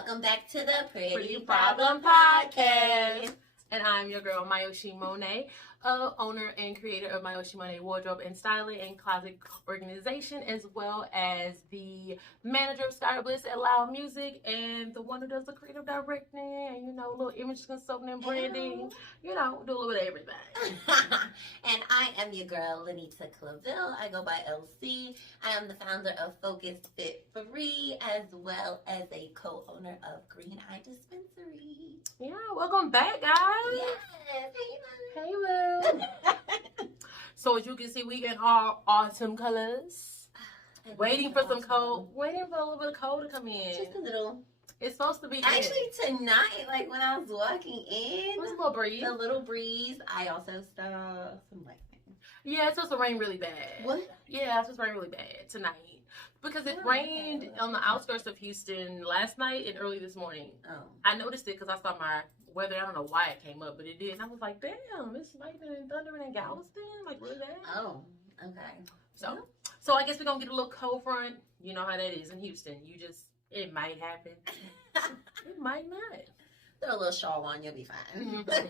Welcome back to the Pretty Problem Podcast. And I'm your girl, Mayoshi Monet, owner and creator of Mayoshi Monet Wardrobe and Styling and Closet Organization, as well as the manager of Sky Bliss at Loud Music, and the one who does the creative directing and, a little image consulting and branding. Do a little bit of everything. And I am your girl, Lenita Clavel. I go by LC. I am the founder of Focus Fit Free, as well as a co-owner of Green Eye Dispensary. Yeah, welcome back, guys. Yes. Hey, Lou. So as you can see, we in our autumn colors. Waiting for a little bit of cold to come in. Just a little. It's supposed to be actually tonight, like when I was walking in, it was a little breeze. A little breeze. I also saw some lightning. Yeah, it's supposed to rain really bad. What? Yeah, it's supposed to rain really bad tonight. Because it rained on the outskirts of Houston last night and early this morning. Oh. I noticed it because I saw my weather. I don't know why it came up, but it did. And I was like, damn, it's lightning and thundering in Galveston? Like, really bad? Oh, okay. So I guess we're going to get a little cold front. You know how that is in Houston. It might happen. It might not. Throw a little shawl on, you'll be fine. Mm-hmm.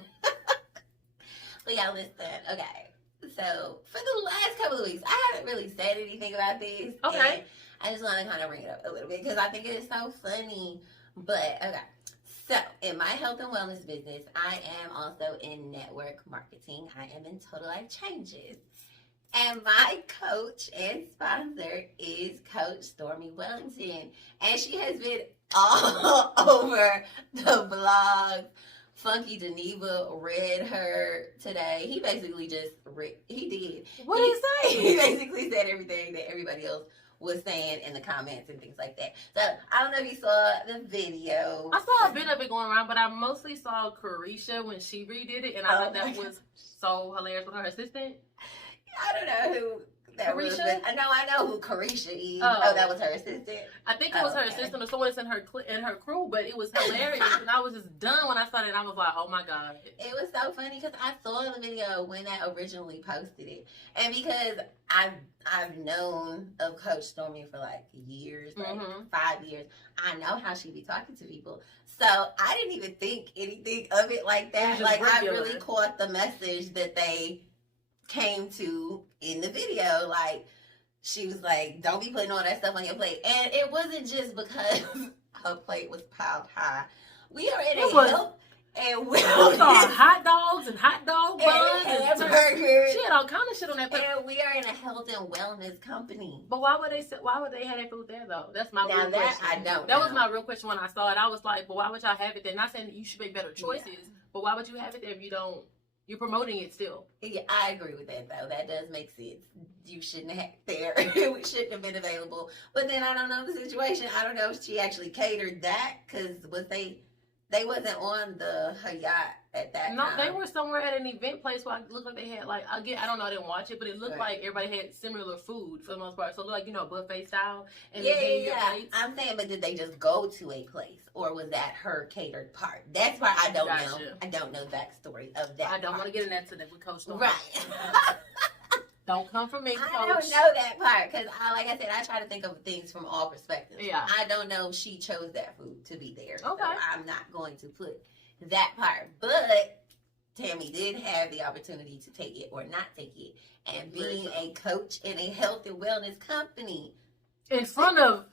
But yeah, listen, okay. So, for the last couple of weeks, I haven't really said anything about this. Okay. I just want to kind of bring it up a little bit because I think it is so funny. But, okay. So, in my health and wellness business, I am also in network marketing. I am in Total Life Changes. And my coach and sponsor is Coach Stormy Wellington. And she has been all over the blog. Funky Geneva read her today. He basically just he did. What did he say? He basically said everything that everybody else was saying in the comments and things like that. So, I don't know if you saw the video. I saw a bit of it going around, but I mostly saw Carisha when she redid it, and I thought that was so hilarious with her assistant. I don't know who that Carisha? was. But I know who Carisha is. Oh, that was her assistant? I think it was her assistant or someone that's in her crew, but it was hilarious. And I was just done when I saw it, and I was like, oh my God. It was so funny because I saw the video when I originally posted it. And because I've known of Coach Stormy for like years, like 5 years, I know how she be talking to people. So I didn't even think anything of it like that. Like I really caught the message that they came to in the video. Like she was like, don't be putting all that stuff on your plate. And it wasn't just because her plate was piled high. We are in a health and wellness. Hot dogs and hot dog buns and burgers. She had all kind of shit on that plate. And we are in a health and wellness company. But why would they have that food there though? That's my real question. I don't That was my real question when I saw it. I was like, but why would y'all have it there? Not saying that you should make better choices, but why would you have it there if you don't? You're promoting it still. Yeah, I agree with that, though. That does make sense. You shouldn't have there. It shouldn't have been available. But then I don't know the situation. I don't know if she actually catered that because they wasn't on her yacht at that time. No, they were somewhere at an event place where it looked like they had, like, again, I don't know, I didn't watch it, but it looked like everybody had similar food for the most part. So it looked like, buffet style. And yeah. I'm saying, but did they just go to a place? Or was that her catered part? That's why I don't know. I don't know the backstory of that. I don't want to get into that with Coach Stormy. Right. Don't come from me, Coach. I don't know that part because, like I said, I try to think of things from all perspectives. Yeah. I don't know if she chose that food to be there. Okay. So I'm not going to put that part. But Tammy did have the opportunity to take it or not take it. And being a coach in a health and wellness company. In front of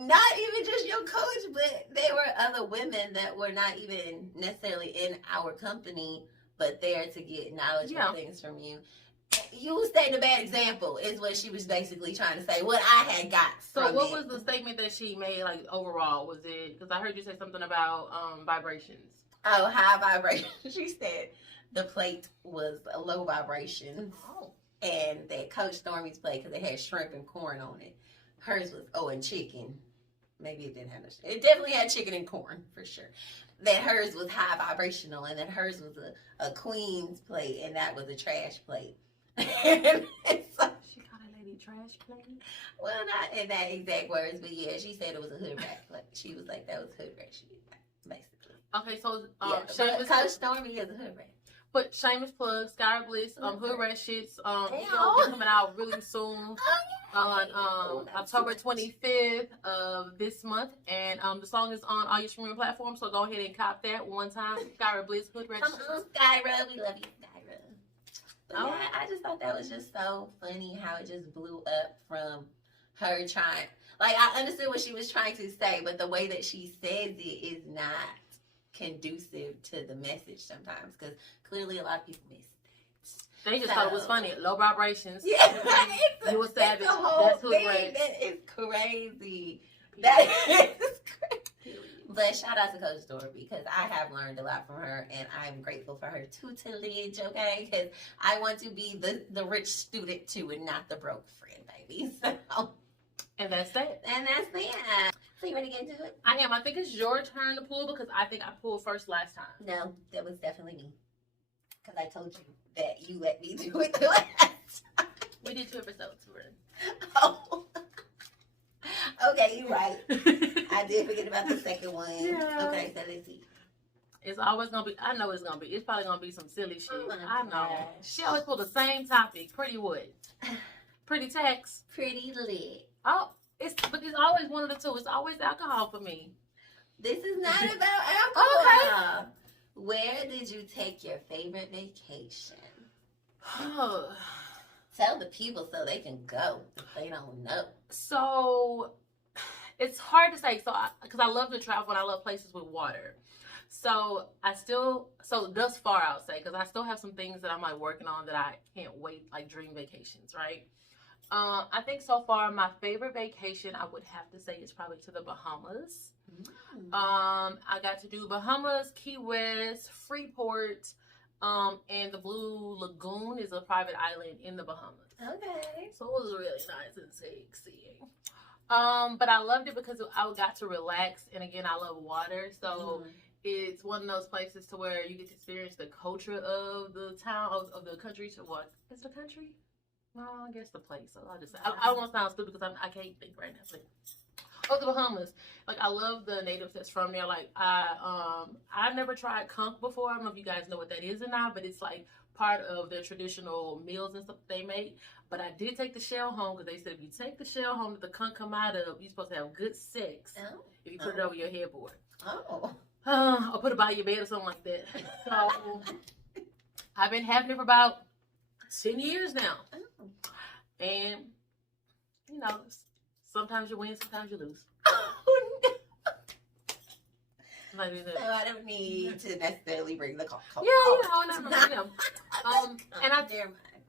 not even just your coach, but there were other women that were not even necessarily in our company, but there to get knowledge and things from you. You stayed a bad example is what she was basically trying to say. What I had got from what was the statement that she made, like, overall? Was it, because I heard you say something about vibrations. Oh, high vibration. She said the plate was a low vibration. Oh. And that Coach Stormy's plate, because it had shrimp and corn on it. Hers was, and chicken. Maybe it didn't have it definitely had chicken and corn, for sure. That hers was high vibrational, and that hers was a queen's plate, and that was a trash plate. And so, she called a lady trash plate? Well, not in that exact words, but yeah, she said it was a hood rat plate. She was like, that was hood rat shit, basically. Okay, so Coach Stormy is a hood rat. But shameless plug, Sky Bliss, Hood Rat Shits, will be coming out really soon on October 25th of this month. And the song is on all your streaming platforms, so go ahead and cop that one time. Sky Bliss, Hood Rat Shits. Come on, Skyra, we love you, Skyra. But yeah, I just thought that was just so funny how it just blew up from her trying. Like, I understood what she was trying to say, but the way that she says it is not conducive to the message sometimes, because clearly a lot of people missed it. They just thought it was funny. Low vibrations. Yeah, you a savage. That's the whole That's thing. That is crazy. That is crazy. But shout out to Coach Stormy, because I have learned a lot from her, and I'm grateful for her tutelage, okay? Because I want to be the rich student too, and not the broke friend, baby. So, and that's it. And that's it. So you ready to get into it? I am. I think it's your turn to pull, because I think I pulled first last time. No, that was definitely me. Because I told you that you let me do it the last time. We did 2 episodes. Oh. Okay, you're right. I did forget about the second one. Yeah. Okay, so let's see. It's always going to be, I know it's going to be, it's probably going to be some silly shit. Oh I know. Gosh. She always pull the same topic. Pretty what? Pretty text. Pretty lit. Oh. But it's always one of the two. It's always alcohol for me. This is not about alcohol. Okay. Where did you take your favorite vacation? Tell the people so they can go if they don't know. So, it's hard to say. So, because I love to travel and I love places with water. So, thus far, I'll say, because I still have some things that I'm like working on that I can't wait, like dream vacations, right? I think so far my favorite vacation I would have to say is probably to the Bahamas. I got to do Bahamas, Key West, Freeport, and the Blue Lagoon is a private island in the Bahamas. Okay. So it was really nice and sightseeing. But I loved it because I got to relax, and again, I love water, so it's one of those places to where you get to experience the culture of the town, of the country. To what is the country? No, I guess the place. So I'll just say, I don't want to sound stupid because I can't think right now. But, the Bahamas. Like, I love the natives that's from there. Like, I've never tried conch before. I don't know if you guys know what that is or not, but it's like part of their traditional meals and stuff they make. But I did take the shell home because they said if you take the shell home that the conch come out of, you're supposed to have good sex if you put it over your headboard. Or put it by your bed or something like that. So, I've been having it for about 10 years now. And, you know, sometimes you win, sometimes you lose. Oh, no. Like so I don't need to necessarily bring the conch. Yeah, you know. And I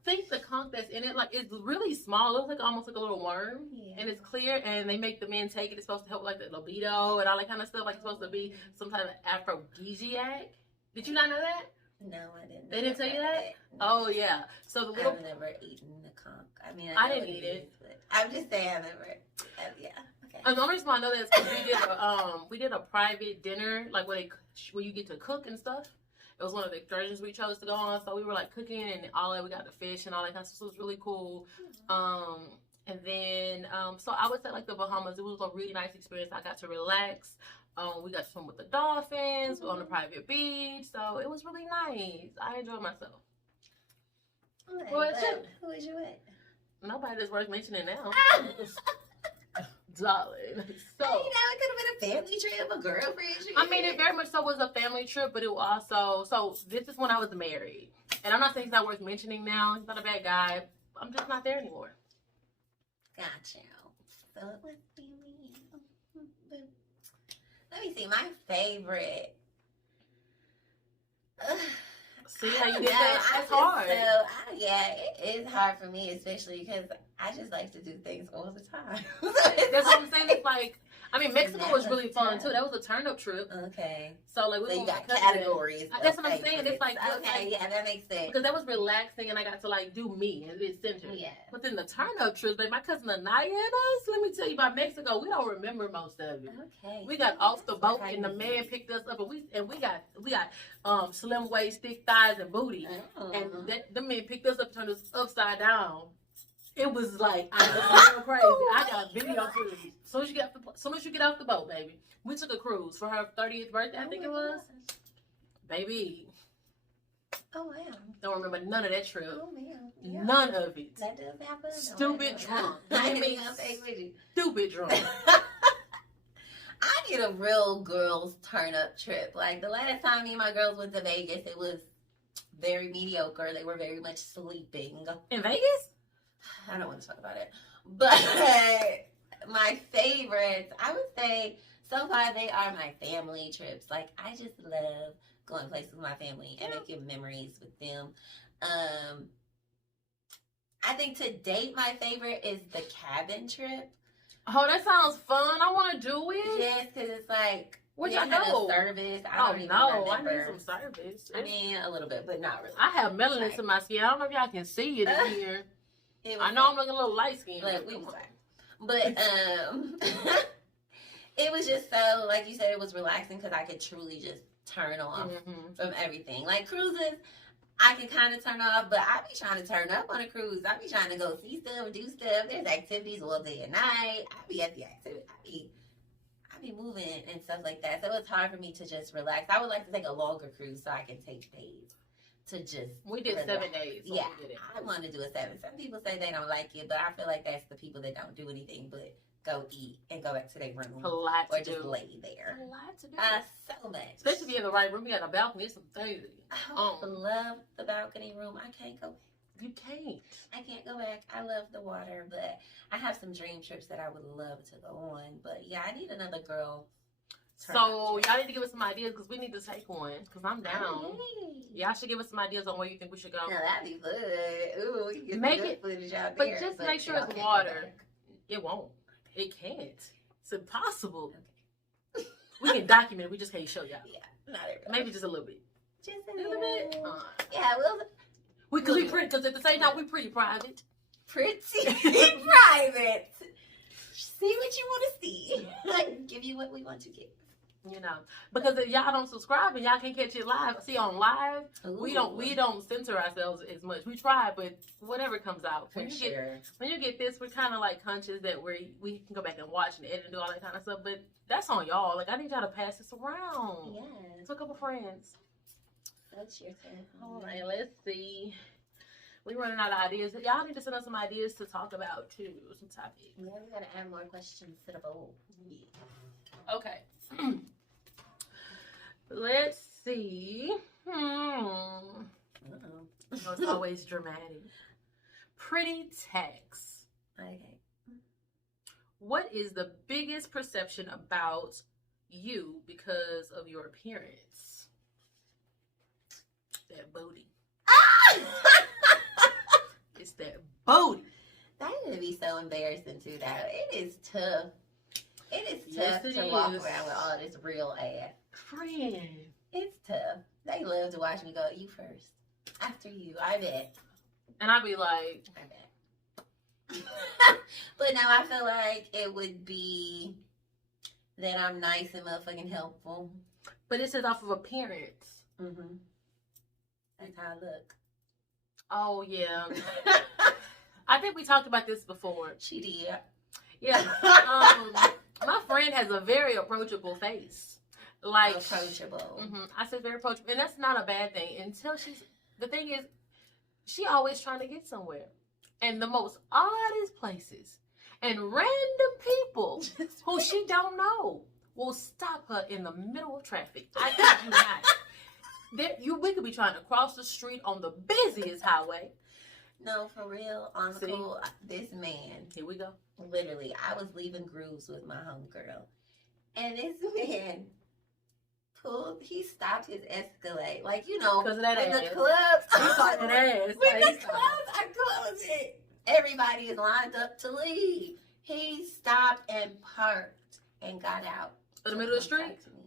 think the conch that's in it, like, it's really small. It looks like almost like a little worm. Yeah. And it's clear, and they make the men take it. It's supposed to help, like, the libido and all that kind of stuff. Like, it's supposed to be some type of aphrodisiac. Did you not know that? No, I didn't. They didn't tell you that? No. Oh, yeah. So the little... I've never eaten the conch. I mean, I didn't eat it. But I'm just saying I've never... yeah. Okay. And the only reason why I know that is because we did a private dinner, like where you get to cook and stuff. It was one of the excursions we chose to go on. So we were like cooking and all that. We got the fish and all that kind of stuff. So it was really cool. And then, so I would say like the Bahamas, it was a really nice experience. I got to relax. We got to swim with the dolphins on a private beach. So it was really nice. I enjoyed myself. Okay, who is you with? Nobody that's worth mentioning now. Darling. So, you know, it could have been a family trip, a girlfriend trip. I mean, it very much so was a family trip, but it was also, so this is when I was married. And I'm not saying he's not worth mentioning now. He's not a bad guy. I'm just not there anymore. Gotcha. So it was family. Let me see, my favorite. See how you did that? It's hard. Yeah, it is hard for me, especially because I just like to do things all the time. That's what I'm saying. It's like, I mean, Mexico was really fun too. That was a turn-up trip. Okay. So like, you got categories. That's what I'm saying. It's like, okay, yeah, that makes sense. Because that was relaxing, and I got to like do me and be centered. Yeah. But then the turn-up trips, like my cousin Anaya and us. Let me tell you about Mexico. We don't remember most of it. Okay. We got off the boat, and the man picked us up, and we got slim waist, thick thighs, and booty, and the man picked us up, turned us upside down. It was like, I was so crazy. I got video footage. As soon as you get off the boat, baby. We took a cruise for her 30th birthday, I think it was. Baby. Oh, wow. Don't remember none of that trip. Oh, man. Yeah. None of it. That does happen. Stupid drunk. I mean, I'm saying with you. Stupid drunk. I did a real girls turn up trip. Like the last time me and my girls went to Vegas, it was very mediocre. They were very much sleeping. In Vegas? I don't want to talk about it. But my favorites, I would say, so far they are my family trips. Like I just love going places with my family and making memories with them. I think to date my favorite is the cabin trip. Oh, that sounds fun. I want to do it. Yes, because it's like where'd y'all y'all go? Service. I don't even no, remember. I need some service. I mean, a little bit, but not really. I have melanin in my skin. I don't know if y'all can see it in here. I know I'm looking a little light skinned. But it was just so, like you said, it was relaxing because I could truly just turn off from everything. Like cruises, I can kind of turn off, but I be trying to turn up on a cruise. I be trying to go see stuff, do stuff. There's activities all day and night. I be at the activity. I be moving and stuff like that. So it's hard for me to just relax. I would like to take a longer cruise so I can take days to just We did relax. 7 days. Yeah, I want to do a 7. Some people say they don't like it, but I feel like that's the people that don't do anything but go eat and go back to their room. A lot or to just do. lay there. A lot to do. So much. Especially if you have the right room. You got a balcony. It's some things. I love the balcony room. I can't go back. You can't. I can't go back. I love the water, but I have some dream trips that I would love to go on. But yeah, I need another girl. So y'all need to give us some ideas because we need to take one. Because I'm down. Hey. Y'all should give us some ideas on where you think we should go. Now that'd be good. Ooh, we can get Make some good it- footage out But there. just make sure y'all it's can't go water. back. It won't. It can't. It's impossible. Okay. We can document it. We just can't show y'all. Yeah, not everybody. Maybe just a little bit. Just A little bit. Yeah, we'll Because we pretty. Because at the same time, we pretty private. pretty private. See what you want to see. Give you what we want to give. You know, because if y'all don't subscribe and y'all can't catch it live, see on live, we don't censor ourselves as much. We try, but whatever comes out. When you get this, we're kind of like conscious that we can go back and watch and edit and do all that kind of stuff. But that's on y'all. Like I need y'all to pass this around. Yes. To a couple friends. That's your turn. All right, let's see. We're running out of ideas. Y'all need to send us some ideas to talk about too. Some topics. Yeah, we gotta add more questions to the bowl. Yeah. Okay. Let's see. It's always dramatic. Pretty text. Okay. What is the biggest perception about you because of your appearance? That booty. It's that booty. That would be so embarrassing too, though. It is tough. It is Yes, tough it to walk is. around with all this real ass. Friend. It's tough. They love to watch me go, you first. After you, I bet. And I'd be like, I bet. But now I feel like it would be that I'm nice and motherfucking helpful. but it says off of appearance. Mm-hmm. That's how I look. Oh, yeah. I think we talked about this before. She did. Yeah. My friend has a very approachable face. Like Approachable. I said very approachable, and that's not a bad thing. Until the thing is, she always trying to get somewhere, and the most oddest places, and random people who she don't know will stop her in the middle of traffic. I kid you not. We could be trying to cross the street on the busiest highway. No, for real. On the See? cool, this man. Here we go. Literally, I was leaving Grooves with my homegirl, and this man he stopped his Escalade. Like, you know, Because of that when ass. the clubs He saw that ass. when Like, the clubs are closing, everybody is lined up to leave. He stopped and parked and got out. In the middle of the to come street? talk to me.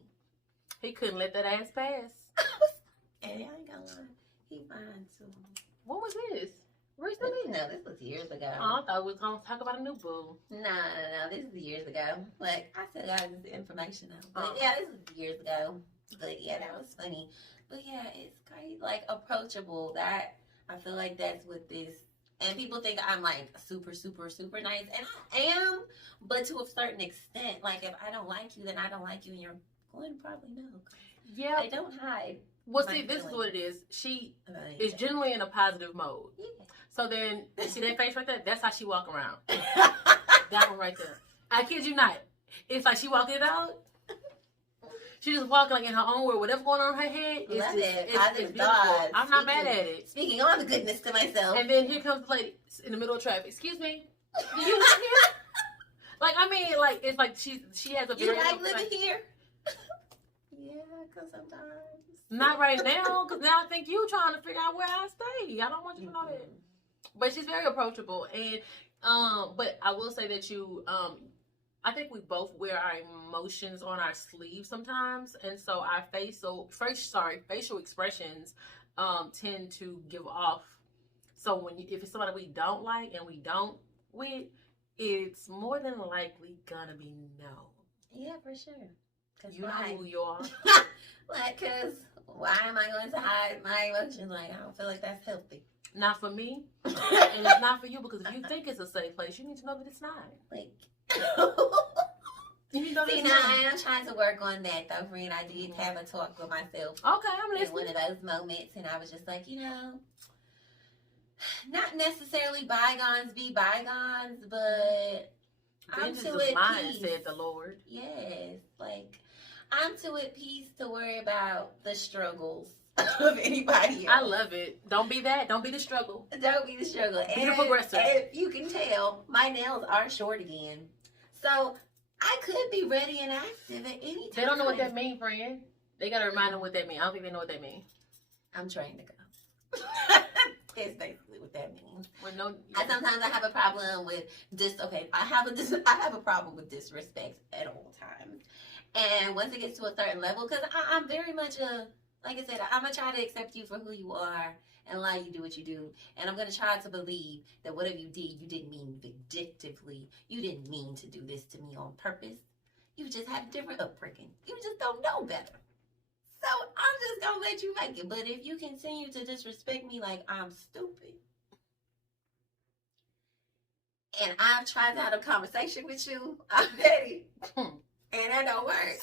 He couldn't let that ass pass. And I ain't gonna lie, he fine too. What was this? Recently? No, this was years ago. Oh, I thought we was going to talk about a new boo. No, this is years ago. Like, I still got this information though. But Oh. yeah, this is years ago. But yeah, that was funny. But yeah, it's great. Like, approachable. That, I feel like that's what this, and people think I'm like super, super, super nice. And I am, but to a certain extent. Like, if I don't like you, then I don't like you, and you're going to probably know. Yeah. They don't hide Well, see, this is what it is. She is generally in a positive mode. Yeah. So then, see that face right there? That's how she walk around. That one right there. I kid you not. It's like she walking it out. She just walking like in her own world. Whatever's going on in her head, it's beautiful. I'm not mad at it. Speaking all the goodness to myself. And then here comes the lady in the middle of traffic. Excuse me. Do you live here? Like, I mean, like, it's like she has a very... You like living here? Yeah, because sometimes... Not right now, because now I think you trying to figure out where I stay. I don't want you to know that. But she's very approachable. And, but I will say that you, I think we both wear our emotions on our sleeves sometimes. And so our facial expressions tend to give off. So if it's somebody we don't like and we don't with, it's more than likely gonna be no. Yeah, for sure. You know who you are. Like, cause why am I going to hide my emotions? Like, I don't feel like that's healthy. Not for me, and it's not for you, because if you think it's a safe place, you need to know that it's not. Like, you need to know see, now I am trying to work on that, though, friend. I did have a talk with myself. Okay, I'm listening. In one of those moments, and I was just like, not necessarily bygones be bygones, but I'm to it peace. Said the Lord. Yes, like I'm to it peace to worry about the struggles of anybody else. I love it. Don't be that. Don't be the struggle. Don't be the struggle. Be the progressor. And you can tell, my nails are short again, so I could be ready and active at any time. They don't know what that means, friend. They gotta remind them what that means. I don't think they know what that means. I'm trying to go. It's basically what that means. Sometimes I have a problem with I have a problem with disrespect at all times. And once it gets to a certain level, because I'm very much like I said, I'm gonna try to accept you for who you are and allow you to do what you do. And I'm gonna try to believe that whatever you did, you didn't mean vindictively. You didn't mean to do this to me on purpose. You just had a different upbringing. You just don't know better. So I'm just gonna let you make it. But if you continue to disrespect me like I'm stupid, and I've tried to have a conversation with you already, and that don't work,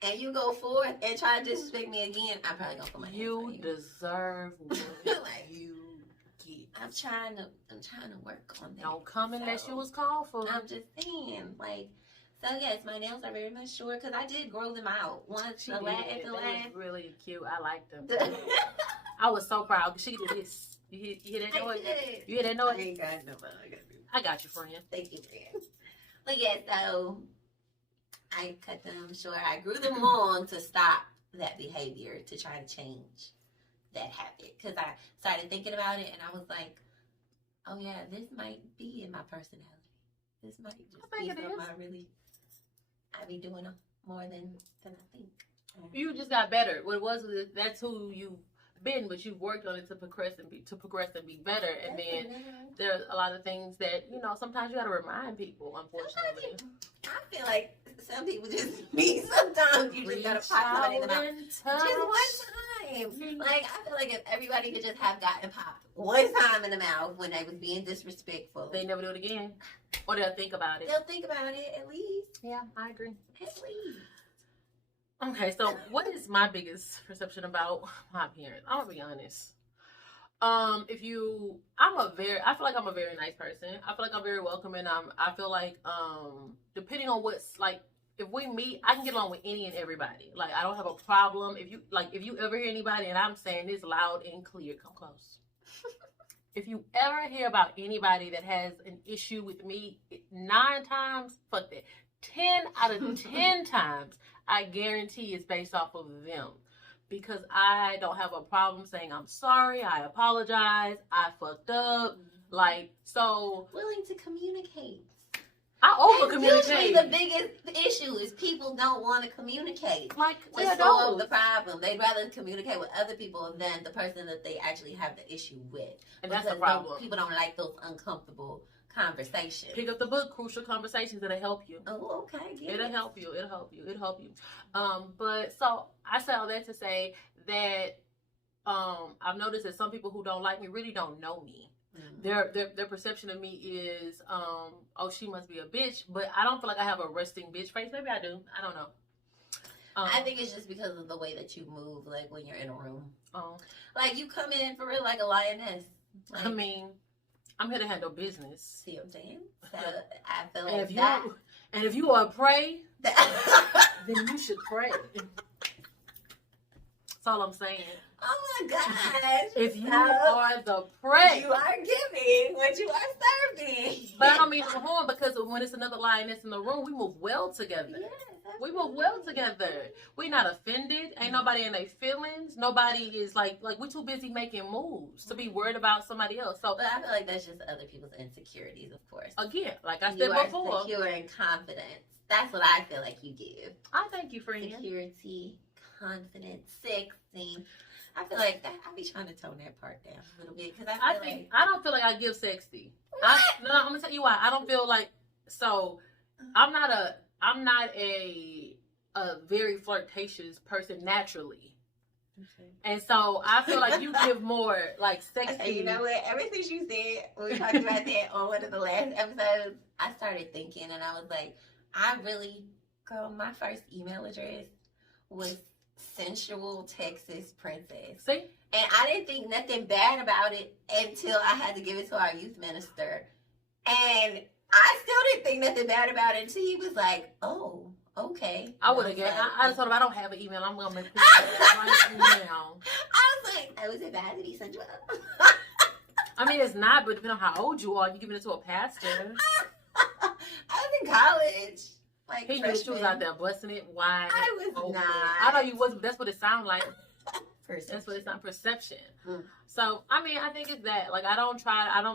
and you go forth and try to disrespect me again, I'm probably gonna put my hands on you. Deserve what like, you get. I'm trying to work on that. Don't come unless you was called for. I'm just saying, like. So yes, my nails are very much short because I did grow them out once. At the last. Was really cute. I liked them. I was so proud. She did this. You hear that noise? You hear that noise? I ain't got no. I got you, friend. Thank you, friend. But yeah, so I cut them short. I grew them long to stop that behavior, to try to change that habit. Because I started thinking about it and I was like, oh yeah, this might be in my personality. This might just be something I be doing more than I think. You just got better. What it was that's who you've been, but you've worked on it to progress and be better. And then there's a lot of things that sometimes you got to remind people. Unfortunately, I feel like some people just me. Sometimes you just gotta pop somebody in the mouth just one time. Like I feel like if everybody could just have gotten popped one time in the mouth when they was being disrespectful, they never do it again, or they'll think about it. They'll think about it at least. Yeah, I agree. At least. Okay, so what is my biggest perception about my appearance? I'm gonna be honest. I feel like I'm a very nice person. I feel like I'm very welcoming. I feel like, depending on what's like, if we meet, I can get along with any and everybody. Like, I don't have a problem. If you ever hear anybody, and I'm saying this loud and clear, come close. If you ever hear about anybody that has an issue with me, 9 times, fuck that. 10 out of 10 times, I guarantee it's based off of them. Because I don't have a problem saying I'm sorry, I apologize, I fucked up. Like, so. Willing to communicate. I over-communicate. Usually the biggest issue is people don't want to communicate. Like, to solve the problem. They'd rather communicate with other people than the person that they actually have the issue with. And that's the problem. People don't like those uncomfortable conversations. Pick up the book, Crucial Conversations. It'll help you. Oh, okay. It'll help you. But so I say all that to say that I've noticed that some people who don't like me really don't know me. Mm-hmm. Their perception of me is, oh, she must be a bitch. But I don't feel like I have a resting bitch face. Maybe I do. I don't know. I think it's just because of the way that you move, like when you're in a room. Oh. Like you come in for real like a lioness. Like, I mean, I'm here to handle business. See what I'm saying? So I feel And like if you are a prey, then you should pray. That's all I'm saying. Oh my gosh. If you are the prey. You are giving what you are serving. But I don't mean to harm, because when it's another lioness in the room, we move well together. Yes, we move well together. We're not offended. Ain't nobody in their feelings. Nobody is like we're too busy making moves to be worried about somebody else. So, but I feel like that's just other people's insecurities, of course. Again, like I said you before. are secure and confident. That's what I feel like you give. I thank you, friend. Security, confidence, sexy. I feel like that. I be trying to tone that part down a little bit because I don't feel like I give sexy. No, I'm gonna tell you why. I don't feel like I'm not a very flirtatious person naturally. Okay. And so I feel like you give more like sexy. Okay, you know what? Ever since you said when we talked about that on one of the last episodes, I started thinking and I was like, girl, my first email address was Sensual Texas Princess. See? And I didn't think nothing bad about it until I had to give it to our youth minister. And I still didn't think nothing bad about it until he was like, oh, okay. I would have guessed. I just told him I don't have an email. I'm going to make my email. I was like, oh, is it bad to be sensual? I mean, it's not, but depending on how old you are, you're giving it to a pastor. I was in college. Like he knew she was out there busting it wide. I was not. I know you wasn't, but that's what it sounded like. Perception. That's what it's not, perception. So, I mean, I think it's that. Like, I don't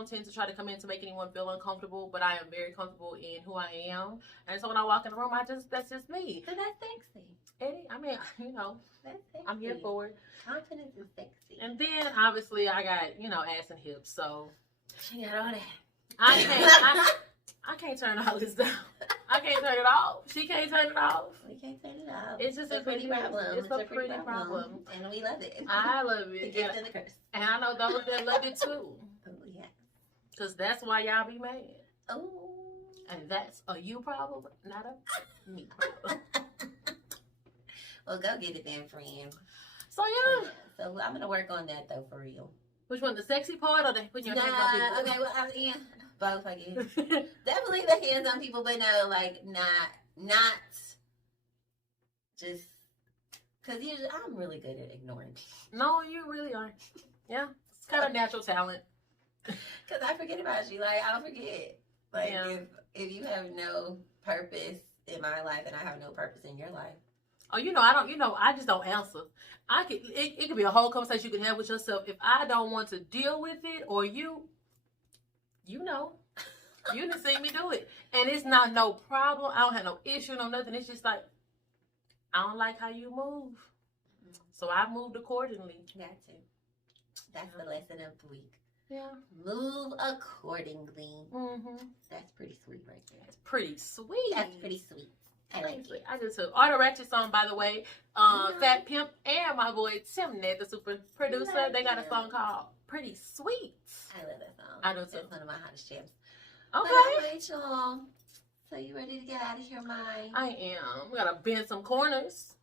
tend to try to come in to make anyone feel uncomfortable, but I am very comfortable in who I am. And so when I walk in the room, that's just me. So that's sexy. Eddie, I mean, that's sexy. I'm here for it. Confidence is sexy. And then, obviously, I got, ass and hips, so. She got all that. I can't turn all this down. I can't turn it off. She can't turn it off. We can't turn it off. It's just a pretty problem. It's a pretty problem. And we love it. I love it. The gift and the curse. And I know those that love it too. Oh, yeah. Because that's why y'all be mad. Oh. And that's a you problem, not a me problem. Well, go get it then, friend. So, yeah. So, I'm going to work on that, though, for real. Which one, the sexy part or the putting your hands on people? Okay, well, both, I guess. Definitely the hands on people, but no, like, not just, because I'm really good at ignoring people. No, you really aren't. Yeah, it's kind of natural talent. Because I forget about you. Like, I'll forget. Like, yeah. if you have no purpose in my life and I have no purpose in your life. Oh, I just don't answer. It could be a whole conversation you can have with yourself. If I don't want to deal with it, or you didn't see me do it. And it's not no problem. I don't have no issue, no nothing. It's just like, I don't like how you move. So I moved accordingly. Got to. That's the lesson of the week. Yeah. Move accordingly. Mm-hmm. That's pretty sweet right there. That's pretty sweet. That's pretty sweet. I like it. I do too. Auto Ratchet song, by the way. Fat Pimp and my boy Timnette, the super producer, they got a song called Pretty Sweet. I love that song. I do too. It's one of my hottest jams. Okay. Well, Rachel, so you ready to get out of here, Mike? I am. We gotta bend some corners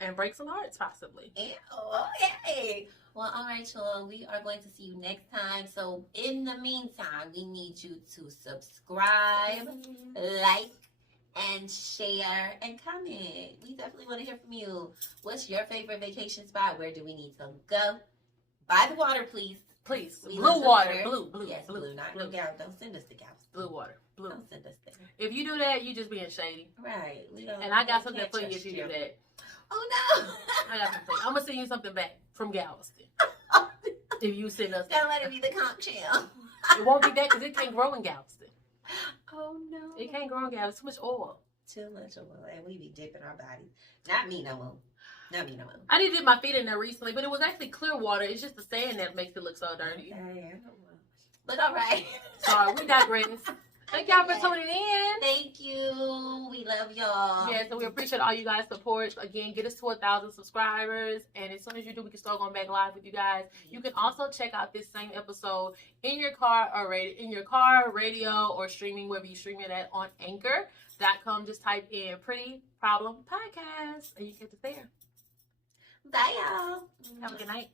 and break some hearts, possibly. Okay. Well, all right, y'all. We are going to see you next time. So, in the meantime, we need you to subscribe, like, and share and comment. We definitely want to hear from you. What's your favorite vacation spot? Where do we need to go? By the water, please. Please. We blue water. Blue. Yes, blue. Not blue. Don't send us the gals. Blue water. Blue. Don't send us there. If you do that, you just being shady. Right. We don't. And I got something for you if you do that. Oh no. I got something. I'm gonna send you something back from Galveston. If you send us. Don't let it be the conch shell. It won't be that because it can't grow in Galveston. Oh no. It can't grow in Galveston. Too much oil. Too much oil, and we be dipping our bodies. Not me no more. Not me no more. I did dip my feet in there recently, but it was actually clear water. It's just the sand that makes it look so dirty. But all right. Sorry, we digress. Thank y'all for tuning in. Thank you. We love y'all. Yeah, so we appreciate all you guys' support. Again, get us to 1,000 subscribers. And as soon as you do, we can start going back live with you guys. You can also check out this same episode in your car or radio, or streaming, wherever you stream it at, on Anchor.com. Just type in Pretty Problem Podcast and you get it there. Bye, y'all. Have a good night.